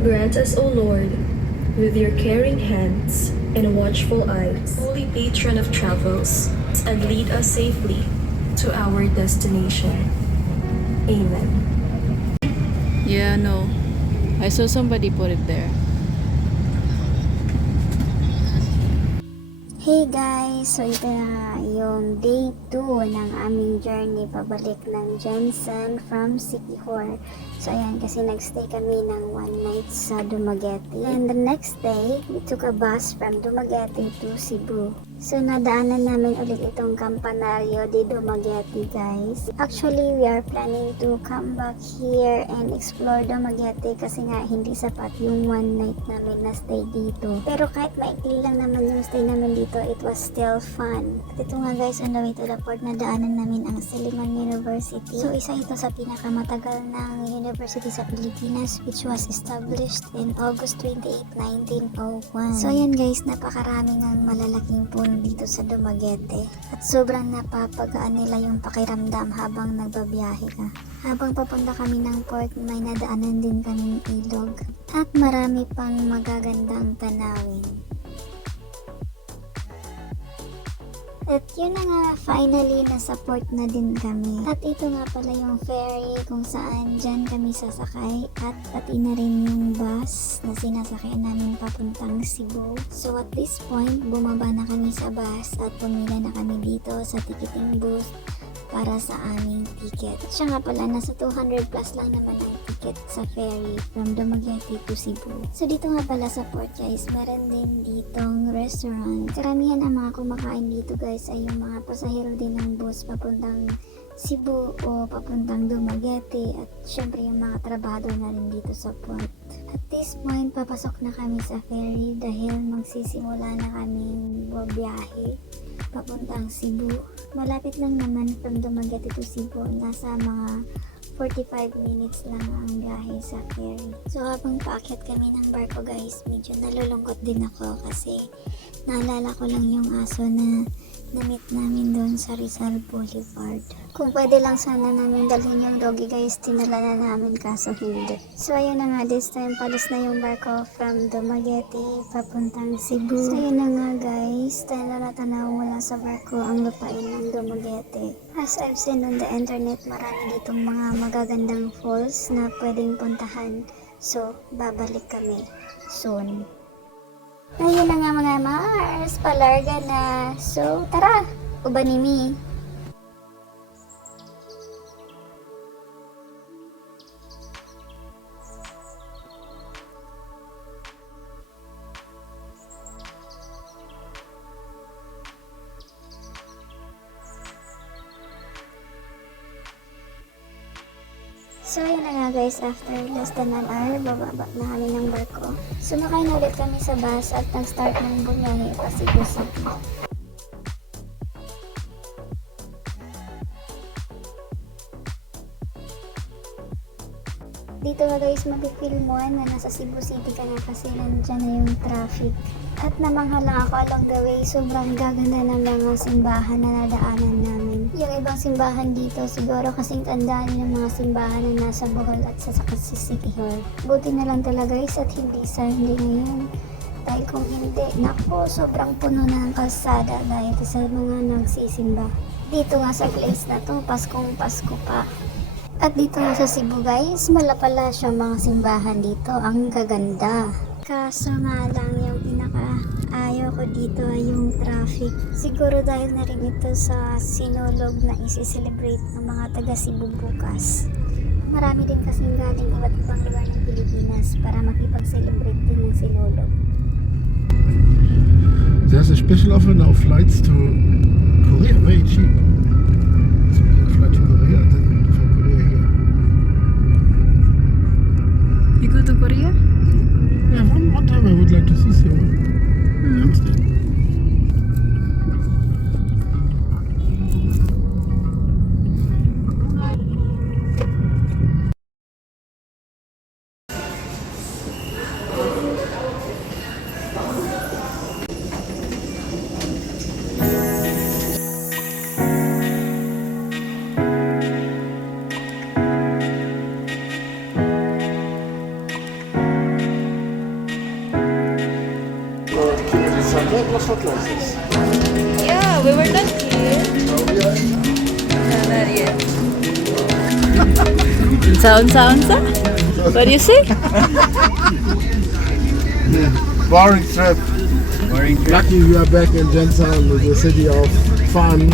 Grant us, O Lord, with your caring hands and watchful eyes, holy patron of travels, and lead us safely to our destination. Amen. Yeah, no. I saw somebody put it there. Hey guys! So ito na yung day 2 ng aming journey pabalik ng Jensen from Siquijor. So ayan, kasi nagstay kami ng one night sa Dumaguete. And the next day, we took a bus from Dumaguete to Cebu. So nadaanan namin ulit itong Campanario de Dumaguete guys. Actually, we are planning to come back here and explore Dumaguete kasi nga hindi sapat yung one night namin na stay dito. Pero kahit maikli lang naman yung stay namin dito, it was still fun. At ito nga guys, on the way to the port, nadaanan namin ang Silliman University. So isa ito sa pinakamatagal ng university sa Pilipinas, which was established in August 28, 1901. So ayan guys, napakarami ng malalaking puno dito sa Dumaguete. At sobrang napapagaan nila yung pakiramdam habang nagbabiyahe ka. Habang papunta kami ng port, may nadaanan din kaming ilog. At marami pang magagandang tanawin. At yun na nga, finally nasa port na din kami. At ito nga pala yung ferry kung saan dyan kami sasakay. At pati na rin yung bus na sinasakyan namin papuntang Cebu. So at this point, bumaba na kami sa bus at pumila na kami dito sa ticketing booth para sa aming ticket. At siya nga pala, nasa 200 plus lang naman ang ticket sa ferry from Dumaguete to Cebu. So dito nga pala sa port guys, meron din ditong restaurant. Karamihan ang mga kumakain dito guys ay yung mga pasahero din ng bus papuntang Cebu o papuntang Dumaguete at syempre yung mga trabahador na rin dito sa port. At this point, papasok na kami sa ferry dahil magsisimula na kaming biyahe papuntang Cebu. Malapit lang naman from Dumaguete to Cebu. Nasa mga 45 minutes lang ang biyahe sa ferry. So habang paakyat kami ng barko guys, medyo nalulungkot din ako kasi naalala ko lang yung aso na na-meet namin doon sa Rizal Boulevard. Kung pwede lang sana namin dalhin yung doggy guys, tinala na namin kaso hindi. So ayun na nga, this time palis na yung barko from Dumaguete papuntang Cebu. So ayun na nga guys, tanaw mula sa barko ang lupain ng Dumaguete. As I've seen on the internet, marami ditong mga magagandang falls na pwedeng puntahan. So babalik kami soon. Ayun na nga mga Mars, palarga na. So, tara, ubanimi. So yun na nga guys, after less than an hour, bababa na kami ng barko. Sumakay na ulit kami sa bus at nag-start ng bumiyahe pa Cebu City. Dito nga guys, mapipil mo na nasa Cebu City ka na kasi nandyan na yung traffic. At namangha lang ako along the way, sobrang gaganda ng mga simbahan na nadaanan namin. Yung ibang simbahan dito, siguro kasing tandaan yung mga simbahan na nasa Bohol at sa Siquijor. Buti na lang talaga guys at hindi Sunday ngayon. Dahil kung hindi, naku, sobrang puno na ng kalsada dahil sa mga nagsisimba. Dito nga sa place na to, Paskong Pasko pa. At dito nga sa Cebu guys, malapala siya mga simbahan dito. Ang gaganda. Kaso nga lang yung pinaka-ayaw ko dito ay yung traffic. Siguro dahil na rin ito sa sinulog na isi-celebrate ng mga taga Cebu bukas. Marami din kasing galing iba't ibang lugar ng Pilipinas para makipag-celebrate din ng sinulog. There's a special offer now flights to Korea, very cheap. So you can fly to Korea and then from Korea here. You go to Korea? Yeah, one time I would like to see Seoul. Youngster. so close. Yeah, we were not here. No, not yet. Sound. What do you say? Boring trip. Lucky we are back in Jensan, the city of fun.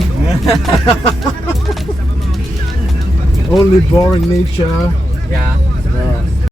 Only boring nature. Yeah.